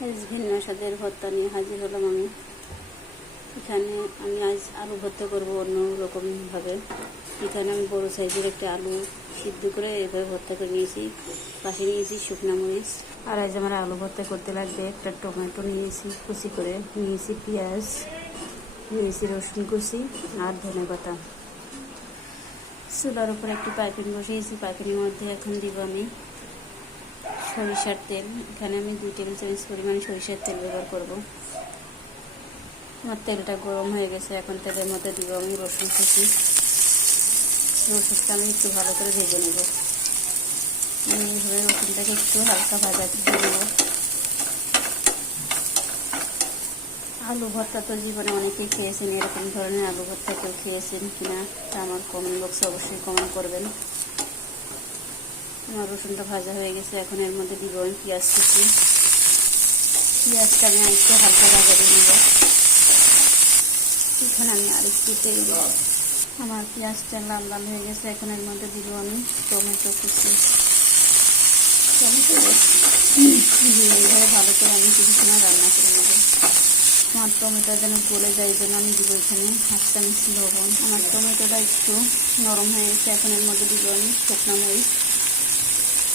ভিন্ন স্বাদের ভর্তা নিয়ে হাজির হলাম আমি। এখানে আমি আজ আলু ভর্তা করব অন্য রকমভাবে এখানে আমি বড় সাইজের একটা আলু সিদ্ধ করে এভাবে ভর্তা করে নিয়েছি। পাশে নিয়েছি শুকনা মরিচ। আর আজ আমার আলু ভর্তা করতে লাগবে একটা টমেটো নিয়েছি কুচি করে। নিয়েছি পেঁয়াজ, নিয়েছি রসুন কুচি আর ধনে পাতা। চুলার উপর একটি পাইপিন বসিয়েছি। পাইপিনের মধ্যে এখন দিব আমি সরিষার তেল। এখানে আমি দুই টেবিল চামচ পরিমাণ সরিষার তেল ব্যবহার করব। আমার তেলটা গরম হয়ে গেছে, এখন তেলের মধ্যে দিব আমি রসুন কুচি। রসুনটা আমি একটু ভালো করে ভেজে নেব। আমি এইভাবে রসুনটাকে একটু হালকা ভাজা দিয়ে নেব। আলু ভর্তা তো জীবনে অনেকেই খেয়েছেন, এরকম ধরনের আলু ভর্তা কেউ খেয়েছেন কিনা তা আমার কমেন্ট বক্সে অবশ্যই কমেন্ট করবেন। আমার রসুনটা ভাজা হয়ে গেছে, এখন এর মধ্যে দিব আমি পেঁয়াজ কুচি। পেঁয়াজটা আমি একটু হালকা ভাজা দিয়ে নেব এখানে আমি আর একটু তেল আমার পেঁয়াজটা লাল লাল হয়ে গেছে, এখন এর মধ্যে দিব আমি টমেটো কুচি। টমেটো দিয়ে ভালো করে আমি কিছু সময় রান্না করে নেব। আমার টমেটো যেন গলে যায় জন্য আমি দিব এখানে হাফ চামচ লবণ। আমার টমেটোটা একটু নরম হয়ে গেছে, এখন এর মধ্যে দিব আমি শুকনো মরিচ।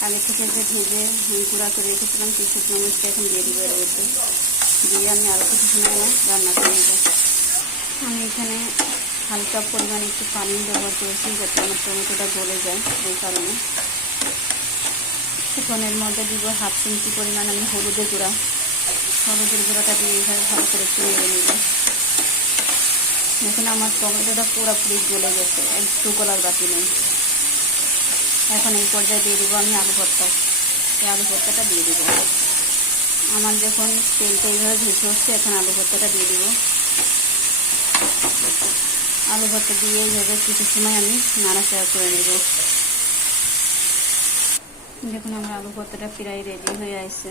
আগে থেকে যে ভেজে গুঁড়া করে রেখেছিলাম, সেই শুকনো মরিচটা এখন দিয়ে দিব এর দিয়ে আমি আরও কিছু সময় রান্না করে নেব। আমি এখানে হালকা পরিমাণে একটু পানি ব্যবহার করেছি যাতে আমার টমেটোটা গলে যায় এই কারণে। এর মধ্যে দিব হাফ চিমটি পরিমাণ আমি হলুদের গুঁড়া। হলুদের গুঁড়াটা দিয়ে এইভাবে ভালো করে একটু নেড়ে নেব। দেখুন, আমার টমেটোটা পুরোপুরি গলে গেছে, একটু গলার বাকি নেই। এখন এই পর্যায়ে দিয়ে দেবো আমি আলু ভর্তা। এই আলু ভর্তাটা দিয়ে দেবো। আমার যখন তেলটা এইভাবে ভেসে হচ্ছে এখন আলু ভর্তাটা দিয়ে দেবো। আলু ভর্তা দিয়ে এইভাবে কিছু সময় আমি নাড়াচাড়া করে নেব। দেখুন, আমার আলু ভর্তাটা প্রায় রেডি হয়ে আসছে।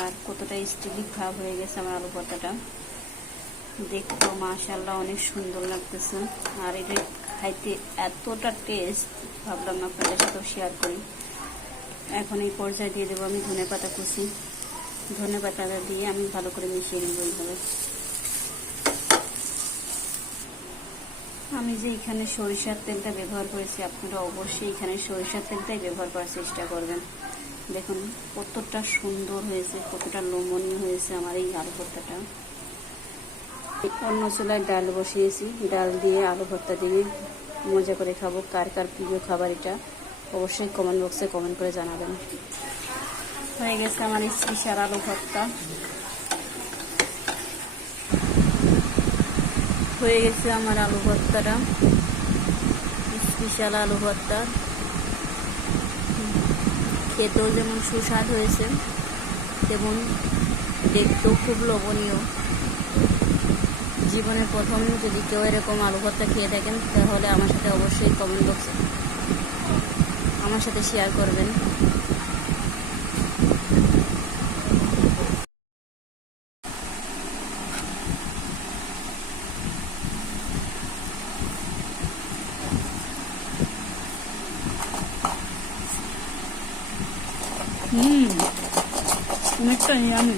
আর কতটা স্টিলি ভাব হয়ে গেছে আমার আলু ভর্তাটা। দেখতেও মাশাল্লাহ অনেক সুন্দর লাগতেছে। আর এটা খাইতে এতটা টেস্ট ভাবলাম আপনাদের সাথেও শেয়ার করি। এখন এই পর্যায়ে দিয়ে দেবো আমি ধনে পাতা কুচি। ধনে পাতাটা দিয়ে আমি ভালো করে মিশিয়ে নেব এইভাবে। আমি যে এখানে সরিষার তেলটা ব্যবহার করেছি, আপনারা অবশ্যই এখানে সরিষার তেলটাই ব্যবহার করার চেষ্টা করবেন। দেখুন, কতটা সুন্দর হয়েছে, কতটা লোমনীয় হয়েছে আমার এই আলু অন্য চুলায় ডাল বসিয়েছি। ডাল দিয়ে আলু ভর্তা দিয়ে মজা করে খাব। কার কার প্রিয় খাবার এটা অবশ্যই কমেন্ট বক্সে কমেন্ট করে জানাবেন। হয়ে গেছে আমার স্পেশাল আলু ভর্তা। হয়ে গেছে আমার আলু ভর্তাটা। স্পেশাল আলু ভর্তা। খেতেও যেমন সুস্বাদ হয়েছে, তেমন দেখতেও খুব লোভনীয়। জীবনের প্রথম যদি কেউ এরকম আলু ভর্তা খেয়ে থাকেন তাহলে আমার সাথে অবশ্যই কমেন্ট বক্সে আমার সাথে শেয়ার করবেন। হুম অনেকটা আমি